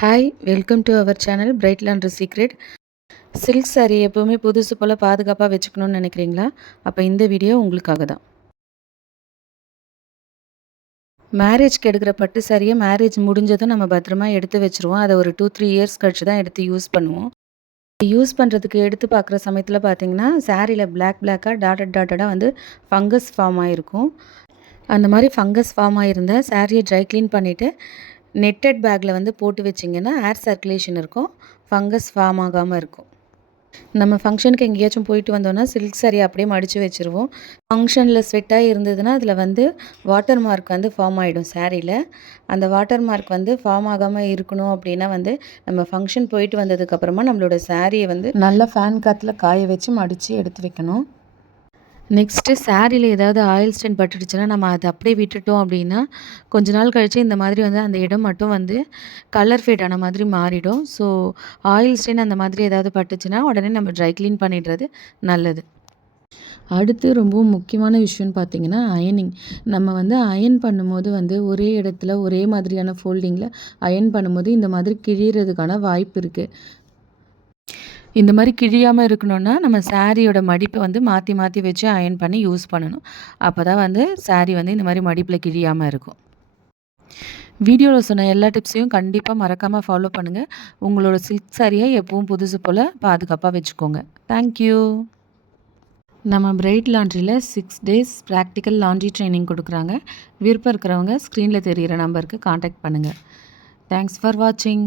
Hi welcome to our channel bright laundry secret. Silk sari எப்போவுமே புதுசு போல் பாதுகாப்பாக வச்சுக்கணும்னு நினைக்கிறீங்களா? அப்போ இந்த வீடியோ உங்களுக்காக தான். மேரேஜ்க்கு எடுக்கிற பட்டு சாரியை மேரேஜ் முடிஞ்சதும் நம்ம பத்திரமா எடுத்து வச்சுருவோம். அதை ஒரு 2-3 இயர்ஸ் கழிச்சு தான் எடுத்து யூஸ் பண்ணுவோம். யூஸ் பண்ணுறதுக்கு எடுத்து பார்க்குற சமயத்தில் பார்த்தீங்கன்னா சாரியில் பிளாக்காக டாட்டடாக வந்து ஃபங்கஸ் ஃபார்ம் ஆகிருக்கும். அந்த மாதிரி ஃபங்கஸ் ஃபார்ம் ஆகிருந்த சாரியை ட்ரை க்ளீன் பண்ணிவிட்டு நெட்டட் பேக்கில் வந்து போட்டு வச்சிங்கன்னா ஏர் சர்க்குலேஷன் இருக்கும், ஃபங்கஸ் ஃபார்ம் ஆகாமல் இருக்கும். நம்ம ஃபங்க்ஷனுக்கு எங்கேயாச்சும் போயிட்டு வந்தோன்னா சில்க் சாரி அப்படியே மடித்து வச்சுருவோம். ஃபங்க்ஷனில் ஸ்வெட்டாக இருந்ததுன்னா அதில் வந்து வாட்டர் மார்க் வந்து ஃபார்ம் ஆகிடும் சாரியில். அந்த வாட்டர் மார்க் வந்து ஃபார்ம் ஆகாமல் இருக்கணும் அப்படின்னா வந்து நம்ம ஃபங்க்ஷன் போயிட்டு வந்ததுக்கப்புறமா நம்மளோட சாரியை வந்து நல்லா ஃபேன் காற்றுல காய வச்சு மடித்து எடுத்து வைக்கணும். நெக்ஸ்ட்டு சாரியில் ஏதாவது ஆயில் ஸ்டெயின் பட்டுடுச்சுன்னா நம்ம அதை அப்படியே விட்டுட்டோம் அப்படின்னா கொஞ்ச நாள் கழித்து இந்த மாதிரி வந்து அந்த இடம் மட்டும் வந்து கலர் ஃபேட் ஆன மாதிரி மாறிடும். ஸோ ஆயில் ஸ்டெயின் அந்த மாதிரி ஏதாவது பட்டுச்சுன்னா உடனே நம்ம ட்ரை க்ளீன் பண்ணிடுறது நல்லது. அடுத்து ரொம்பவும் முக்கியமான விஷயம்னு பார்த்திங்கன்னா அயனிங். நம்ம வந்து அயன் பண்ணும்போது வந்து ஒரே இடத்துல ஒரே மாதிரியான ஃபோல்டிங்கில் அயன் பண்ணும்போது இந்த மாதிரி கிழிகிறதுக்கான வாய்ப்பு இருக்குது. இந்த மாதிரி கிழியாமல் இருக்கணும்னா நம்ம சாரியோட மடிப்பை வந்து மாற்றி மாற்றி வச்சு அயன் பண்ணி யூஸ் பண்ணணும். அப்போ தான் வந்து சாரி வந்து இந்த மாதிரி மடிப்பில் கிழியாமல் இருக்கும். வீடியோவில் சொன்ன எல்லா டிப்ஸையும் கண்டிப்பாக மறக்காமல் ஃபாலோ பண்ணுங்கள். உங்களோட சில்க் சாரியை எப்பவும் புதுசு போல் பாதுகாப்பாக வச்சுக்கோங்க. தேங்க்யூ. நம்ம பிரைட் லாண்ட்ரியில் 6 days ப்ராக்டிக்கல் லாண்ட்ரி ட்ரைனிங் கொடுக்குறாங்க. விருப்பம் இருக்கிறவங்க ஸ்க்ரீனில் தெரிகிற நம்பருக்கு காண்டாக்ட் பண்ணுங்கள். தேங்க்ஸ் ஃபார் வாட்சிங்.